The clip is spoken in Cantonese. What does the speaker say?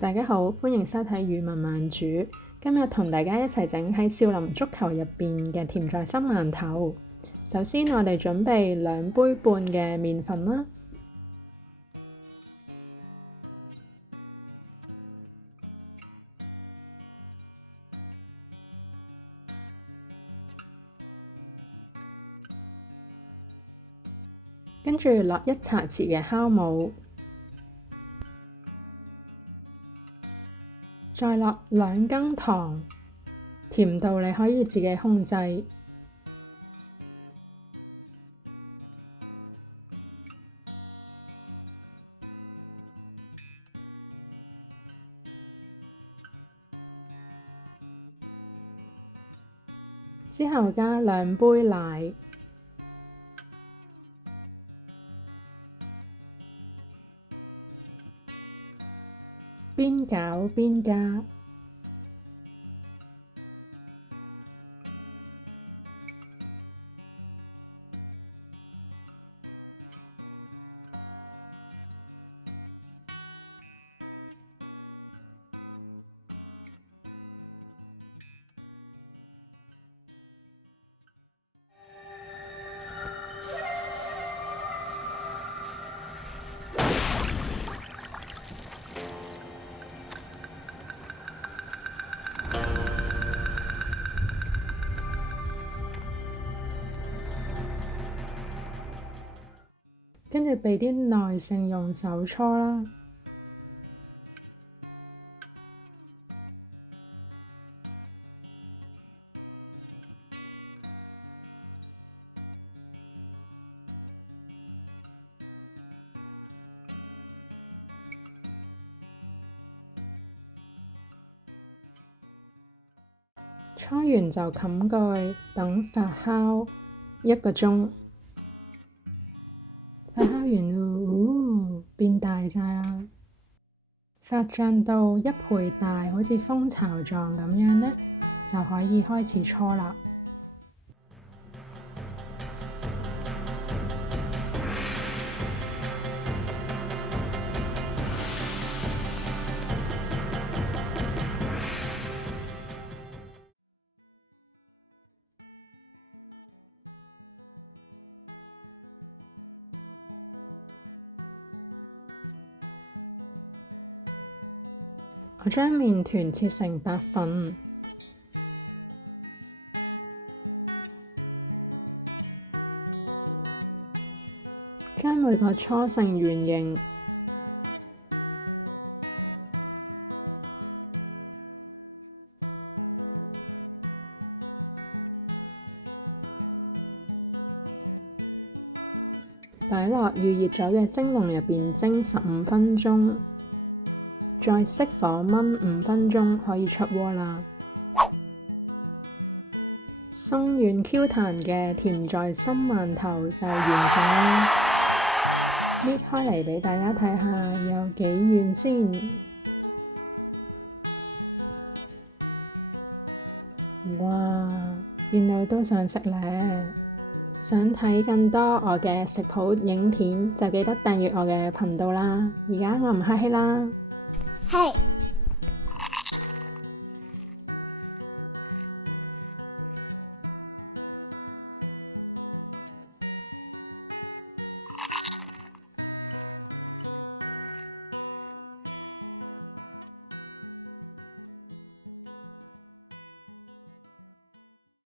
大家好，歡迎收睇漁民慢煮。今日同大家一齊整喺少林足球入邊嘅甜在心饅頭。首先我哋準備2杯半嘅麵粉啦，跟住落1茶匙嘅酵母，再落2羹糖，甜度你可以自己控制。之後加2杯奶，邊攪邊加。跟住俾啲耐性用手搓啦，搓完就冚蓋等發酵1個鐘。發酵完咯，變大晒啦！發脹到1倍大，好似蜂巢狀咁樣呢，就可以開始搓啦。我將麵團切成8份，將每個搓成圓形，擺落預熱咗嘅蒸籠入邊蒸15分鐘。再熄火燜5分鐘，可以出鍋啦。鬆軟 Q 彈嘅甜在心饅頭就完成啦。搣開嚟俾大家睇下有幾軟先。哇，見到都想食咧！想睇更多我嘅食譜影片，就記得訂閱我嘅頻道啦。而家我唔客氣啦。係。